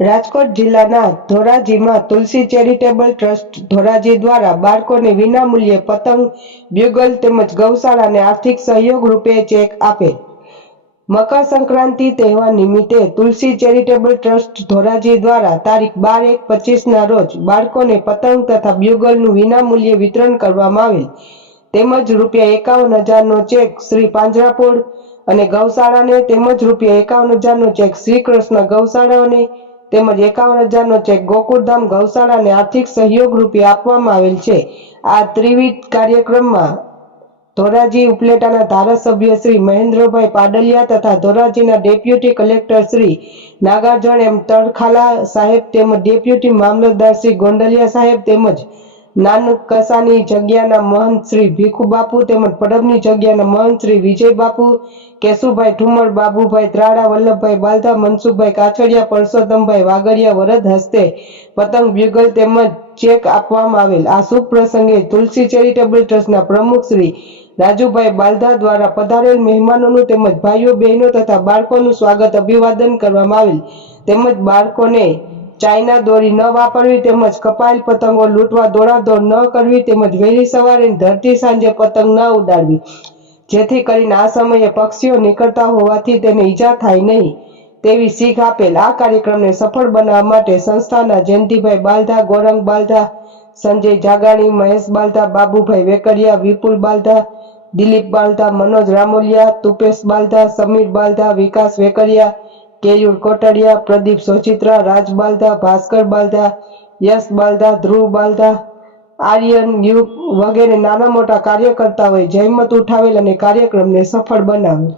રાજકોટ જિલ્લાના ધોરાજીમાં તુલસી charitable trust Dhoraji દ્વારા બાળકોને વિનામૂલ્યે પતંગ, બ્યુગલ તેમજ ગૌશાળાને આર્થિક સહયોગ રૂપે ચેક આપેલ. મકર સંક્રાંતિ તહેવાર નિમિત્તે તુલસી ચેરિટેબલ ટ્રસ્ટ ધોરાજી દ્વારા તારીખ 12/1/25ના રોજ બાળકોને પતંગ તથા બ્યુગલનું વિનામૂલ્યે વિતરણ કરવામાં આવેલ તેમજ રૂ51,000નો ચેક શ્રી પાંજરાપોળ અને ગૌશાળાને તેમજ રૂ51,000નો ચેક શ્રી કૃષ્ણ ગૌશાળાને તેમજ 51,000નો ચેક ગોકુળધામ ગૌશાળાને આર્થિક સહયોગ રૂપે આપવામાં આવેલ છે. આ ત્રિવિધ કાર્યક્રમમાં ધોરાજી ઉપલેટાના ધારાસભ્ય શ્રી મહેન્દ્રભાઈ પાડલિયા તથા ધોરાજીના ડેપ્યુટી કલેક્ટર શ્રી નાગાર્જુન એમ તરખાલા સાહેબ તેમજ ડેપ્યુટી મામલતદાર શ્રી ગોંડલિયા સાહેબ તેમજ નાનકસાની જગ્યાના મહંત શ્રી ભીખુબાપુ તેમજ પડબની જગ્યાના મહંત શ્રી વિજયબાપુ, કેશુભાઈ ઠુમર, બાબુભાઈ ત્રાડા, વલ્લભભાઈ બાલધા, મનસુખભાઈ કાછડિયા, પરસોત્તમભાઈ વાગડિયા વરદ હસ્તે પતંગ, બ્યુગલ તેમજ ચેક આપવામાં આવેલ. આ શુભ પ્રસંગે તુલસી ચેરિટેબલ ટ્રસ્ટના પ્રમુખ શ્રી રાજુભાઈ બાલધા દ્વારા પધારેલ મહેમાનોનું તેમજ ભાઈઓ બહેનો તથા બાળકોનું સ્વાગત અભિવાદન કરવામાં આવેલ તેમજ બાળકોને ચાઇના દોરી ન વાપરવી તેમજ કપાયેલ પતંગો લૂંટવા દોડાદોડ ન કરવી તેમજ વહેલી સવારે ધરતી સાંજે પતંગ ન ઉડાડવી જેથી કરીને આ સમયે પક્ષીઓ નીકળતા હોવાથી તેને ઈજા થાય નહીં તેવી શીખ આપેલ. આ કાર્યક્રમને સફળ બનાવવા માટે સંસ્થાના જયંતિભાઈ બાલધા, ગોરંગ બાલધા, સંજય જાગાણી, મહેશ બાલધા, બાબુભાઈ વેકરિયા, વિપુલ બાલધા, દિલીપ બાલધા, મનોજ રામોલિયા, તુપેશ બાલધા, સમીર બાલધા, વિકાસ વેકરિયા, કેયુર કોટડિયા, પ્રદીપ સોચિત્રા, રાજ બાલધા, ભાસ્કર બાલધા, યશ બાલધા, ધ્રુવ બાલધા, આર્યન યુગ વગેરે નાના મોટા કાર્યકર્તાઓએ જહેમત ઉઠાવેલ અને કાર્યક્રમને સફળ બનાવેલ.